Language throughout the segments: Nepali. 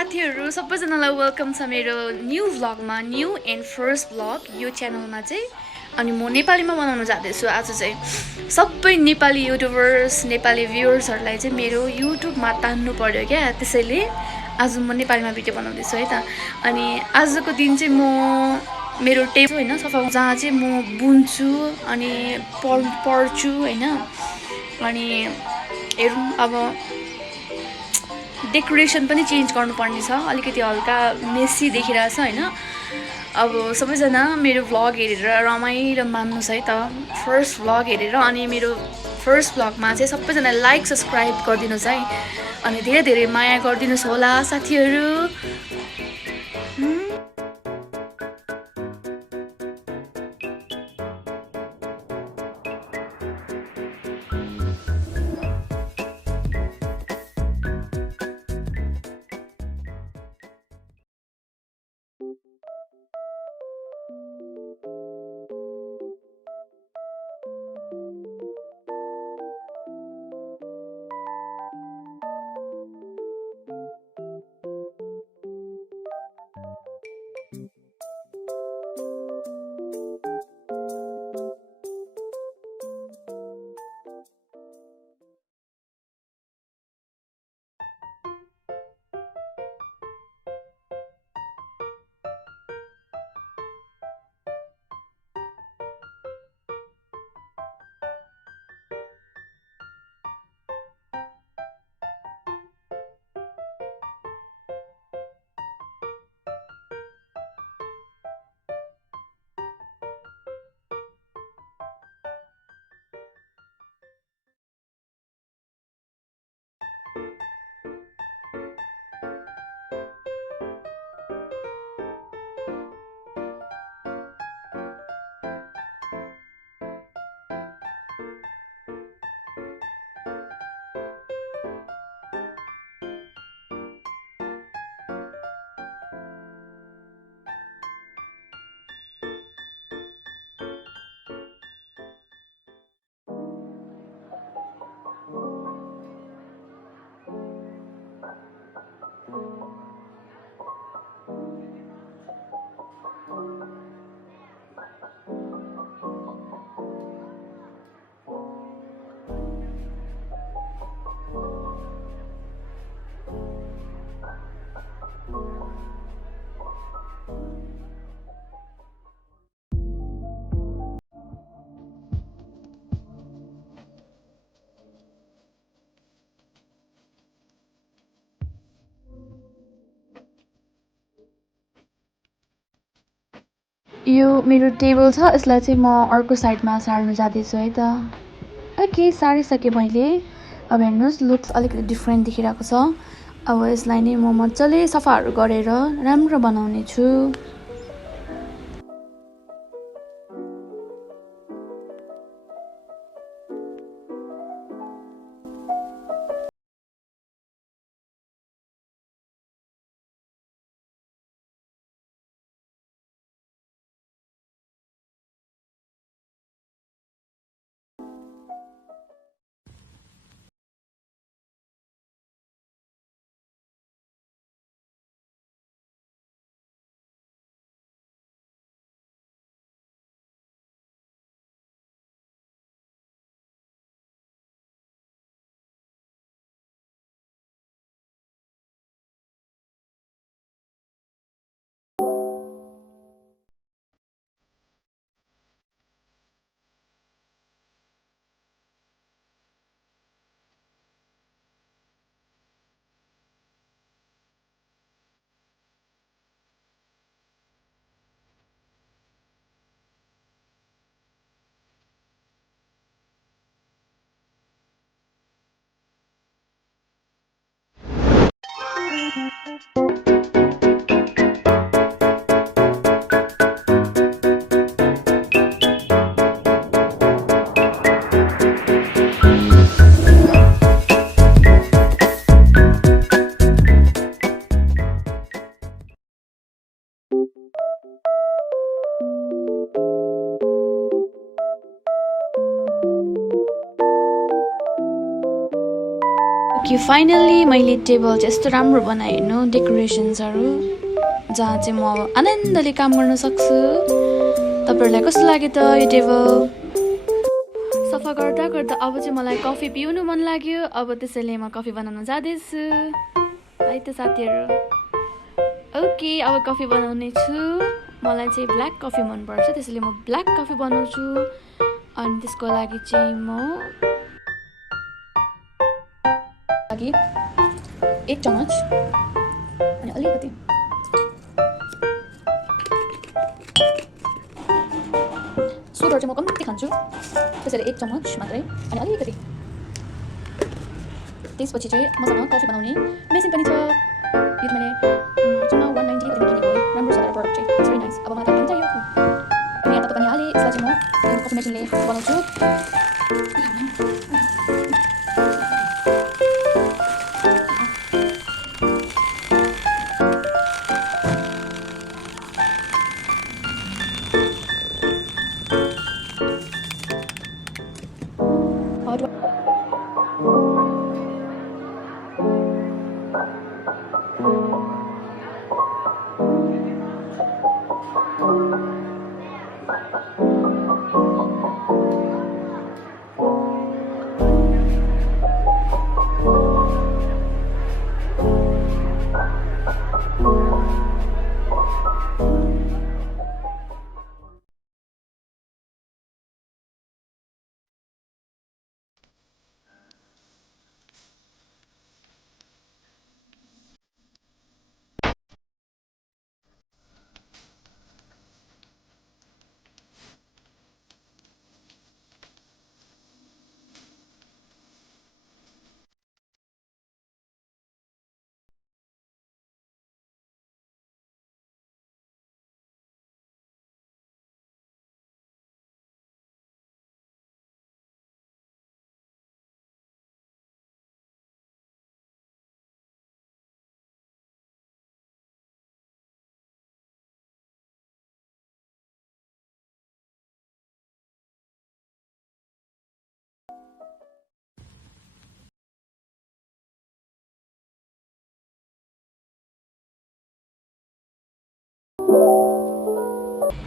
साथीहरु सबैजनालाई वेलकम छ मेरो न्यू भ्लगमा न्यू एन्ड फर्स्ट भ्लग यो च्यानलमा चाहिँ अनि म नेपालीमा बनाउन जाँदैछु आज चाहिँ सबै नेपाली युट्युबर्स नेपाली भ्युअर्सहरुलाई चाहिँ मेरो युट्युबमा तान्नु पर्यो क्या त्यसैले आज म नेपालीमा भिडियो बनाउँदै छु है त अनि आजको दिन चाहिँ म मेरो टेबल हैन सफा जहाँ चाहिँ म बुन्छु अनि पढ्छु हैन अनि हेरौँ अब डेकोरेसन पनि चेन्ज गर्नुपर्ने छ अलिकति हल्का मेसी देखिरहेछ हैन अब सबैजना मेरो भ्लग हेरेर रमाइलो मान्नुस् है त फर्स्ट भ्लग हेरेर अनि मेरो फर्स्ट भ्लगमा चाहिँ सबैजना लाइक सब्स्क्राइब गरिदिनुस् है अनि धेरै धेरै माया गरिदिनुस् होला साथीहरु यो मेरो टेबल छ यसलाई चाहिँ म अर्को साइडमा सार्न जाँदैछु है त ओके सारिसके मैले अब हेर्नुस् लुक्स अलिकति डिफ्रेन्ट देखिरहेको छ अब यसलाई नै म मजाले सफाहरू गरेर राम्रो बनाउने छु कि फाइनली मैले टेबल चाहिँ यस्तो राम्रो बनाएँ हेर्नु डेकोरेसन्सहरू जहाँ चाहिँ म आनन्दले काम गर्न सक्छु तपाईहरुलाई कस्तो लाग्यो त यो टेबल सफा गर्दा गर्दा अब चाहिँ मलाई कफी पिउनु मन लाग्यो अब त्यसैले म कफी बनाउन जाँदैछु है त साथीहरु ओके अब कफी बनाउने छु मलाई चाहिँ ब्ल्याक कफी मन पर्छ त्यसैले म ब्ल्याक कफी बनाउँछु अनि त्यसको लागि चाहिँ म लागि 1 चम्मच अनि अलिकति सुगर चाहिँ म कम्ती खान्छु त्यसैले 1 चम्मच मात्रै अनि अलिकति त्यसपछि चाहिँ मसँग कफी बनाउने मेसिन पनि छ यो त मैले जुन 190 को किनेको हो राम्रो छ प्रोडक्ट चाहिँ इट्स भेरी नाइस अब मलाई पनि चाहियो अनि यहाँ पनि हाले यसलाई चाहिँ म कफी मेसिनले बनाउँछु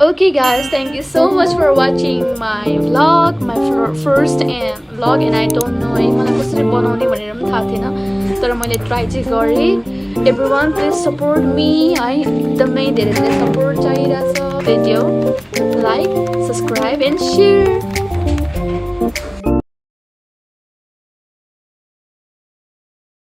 Okay guys, thank you so much for watching my vlog, my first and vlog and I don't know है मलाई कसरी बनाउने भनेर पनि थाहा थिएन तर मैले ट्राई चाहिँ गरे everyone please support me है एकदमै धेरै सपोर्ट चाहिरहेछ video like subscribe and share